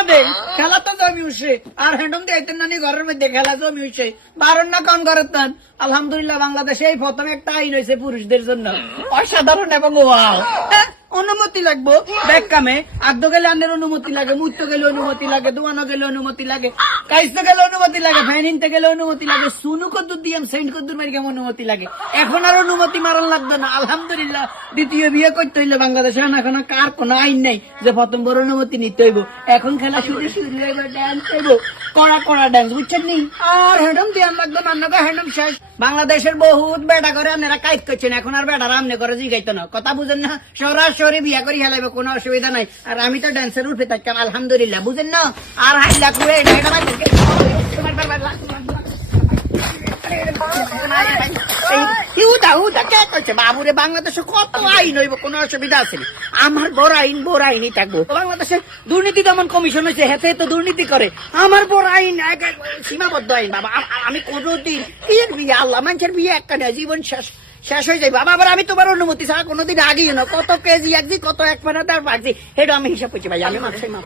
খেলা দেই খেলা তো জমি উঠছে আর হ্যান্ডম দিয়েছেন নানি ঘরের মধ্যে খেলা জমি উঠছে বারণ না কন করেন আলহামদুলিল্লাহ বাংলাদেশে এই প্রথম একটা আইন হয়েছে পুরুষদের জন্য অসাধারণ এবং ওয়াও অনুমতি লাগবো ব্যাগ কামে আদ্য গেলে আন্নের অনুমতি লাগে মুত্ত গেলে অনুমতি লাগে দোয়ানো গেলে অনুমতি লাগে কাইতে গেলে অনুমতি লাগে ফ্যান ইনতে গেলে অনুমতি লাগে সুনু কদ্দুর দিয়াম সেন্ট কদ্দুর মারি কেমন অনুমতি লাগে এখন আর অনুমতি মারান লাগতো না আলহামদুলিল্লাহ দ্বিতীয় বিয়ে করতে হইলে বাংলাদেশে এখন কার কোনো আইন নাই যে প্রথম বড় অনুমতি নিতে হইব এখন খেলা শুরু হইব ড্যান্স হইব কড়া কড়া ড্যান্স বুঝছেন নি আর হ্যান্ডম দিয়াম লাগতো না হ্যান্ডম শেষ বাংলাদেশের বহুত বেটা করে আপনারা কাজ করছেন এখন আর বেটা রামনে করে জিগাইতো না কথা বুঝেন না সরাসরি বিয়া করে হেলাইব কোনো অসুবিধা নাই আর আমি তো ড্যান্সের উঠে থাকতাম আলহামদুলিল্লাহ বুঝেন না আর হাইলা কুয়ে বাবুরে বাংলাদেশে কত আইন হইব কোন অসুবিধা আছে আমার বড় আইনই থাকবো বাংলাদেশে দুর্নীতি দমন কমিশন হয়েছে হেতে তো দুর্নীতি করে আমার বড় আইন সীমাবদ্ধ আইন বাবা আমি কোনদিন বিয়ে আল্লাহ মানুষের বিয়ে একটা নেই জীবন শেষ হয়ে যাবে বাবা আবার আমি তোমার অনুমতি ছাড়া কোনোদিন আগেই না কত কেজি একজি কত এক পানা তার পাকছি এটা আমি হিসাব করছি ভাই আমি মাপসাই মাপ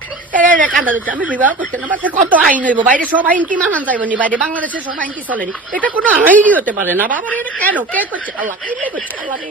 কাঁদা দিচ্ছি আমি বিবাহ করছি না বাচ্চা কত আইন হইব বাইরে সব আইন কি মানান যাইব নি বাইরে বাংলাদেশে সব আইন কি চলেনি এটা কোনো আইনই হতে পারে না বাবা এটা কেন কে করছে আল্লাহ কে করছে আল্লাহ রে